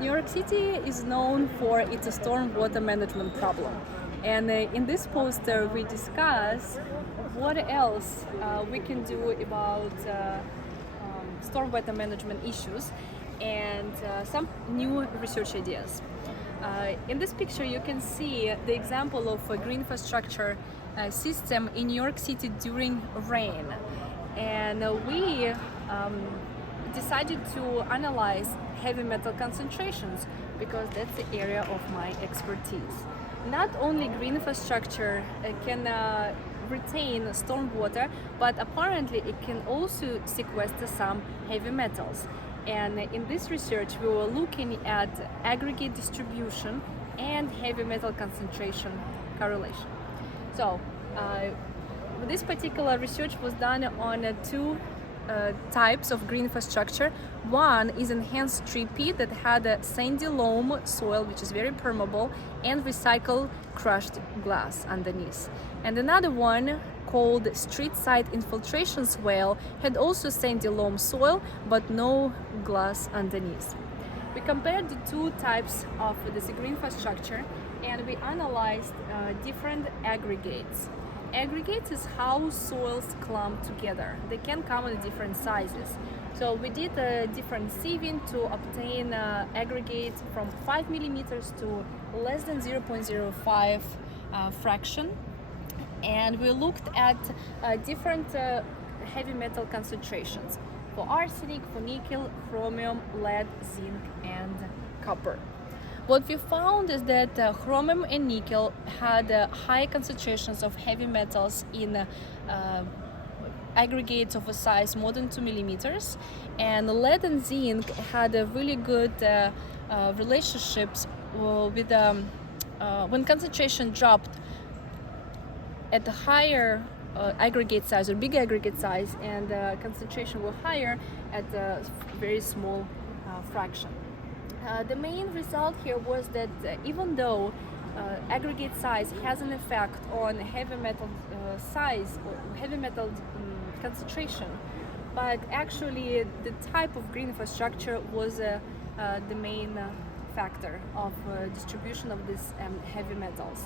New York City is known for its stormwater management problem. And in this poster, we discuss what else we can do about stormwater management issues and some new research ideas. In this picture, you can see the example of a green infrastructure system in New York City during rain. And we decided to analyze heavy metal concentrations because that's the area of my expertise. Not only green infrastructure can retain stormwater, but apparently it can also sequester some heavy metals. And in this research, we were looking at aggregate distribution and heavy metal concentration correlation. So this particular research was done on two types of green infrastructure. One is enhanced strip pit that had a sandy loam soil, which is very permeable, and recycled crushed glass underneath. And another one called street side infiltration swale had also sandy loam soil but no glass underneath. We compared the two types of this green infrastructure and we analyzed different aggregates. Aggregates is how soils clump together. They can come in different sizes. So we did a different sieving to obtain aggregates from 5 millimeters to less than 0.05 fraction. And we looked at different heavy metal concentrations for arsenic, for nickel, chromium, lead, zinc, and copper. What we found is that chromium and nickel had high concentrations of heavy metals in aggregates of a size more than 2 millimeters, and lead and zinc had a really good relationships with when concentration dropped at the higher aggregate size or big aggregate size, and concentration were higher at a very small fraction. The main result here was that even though aggregate size has an effect on heavy metal size or heavy metal concentration, but actually the type of green infrastructure was the main factor of distribution of these heavy metals.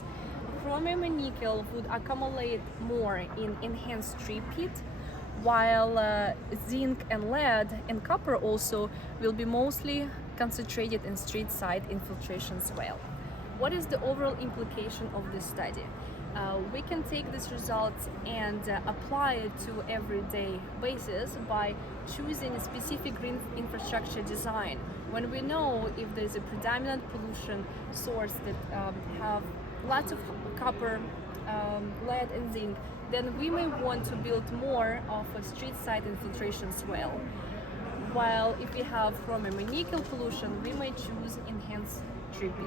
Chromium and nickel would accumulate more in enhanced strip pit, while zinc and lead and copper also will be mostly concentrated in street side infiltration swale. What is the overall implication of this study? We can take these results and apply it to everyday basis by choosing a specific green infrastructure design. When we know if there's a predominant pollution source that have lots of copper, lead and zinc, then we may want to build more of a street side infiltration swale. While if we have chromium and nickel pollution, we may choose enhanced strip pit.